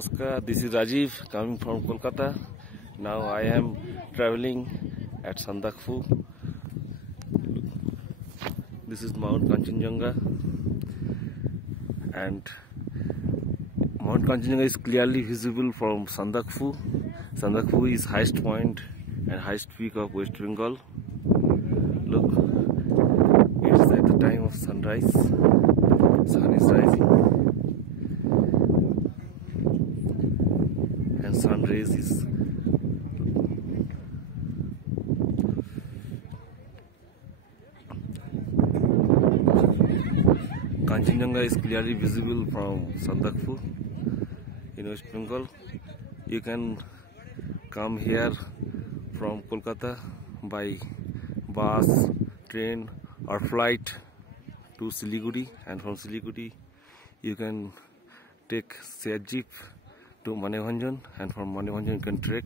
Namaskar, this is Rajiv coming from Kolkata. Now I am traveling at Sandakphu. This is Mount Kanchenjunga, and Mount Kanchenjunga is clearly visible from Sandakphu. Sandakphu is highest point and highest peak of West Bengal. Look, it's at the time of sunrise. Sun is rising and sun rays is Kanchenjunga is clearly visible from Sandakphu in West Bengal. You can come here from Kolkata by bus, train or flight to Siliguri, and from Siliguri you can take share jeep to Manebhanjan, and from Manebhanjan you can trek.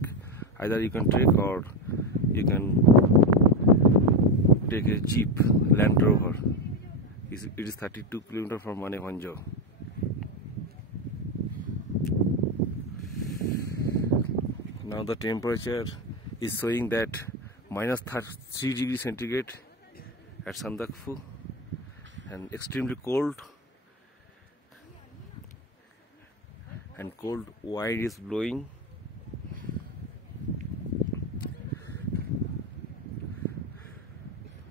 Either you can trek or you can take a jeep, Land Rover. It is 32 km from Manebhanjan. Now the temperature is showing that -3 degrees centigrade at Sandakphu, and extremely cold, and cold wind is blowing.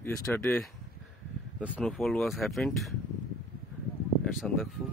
Yesterday the snowfall was happened at Sandakphu.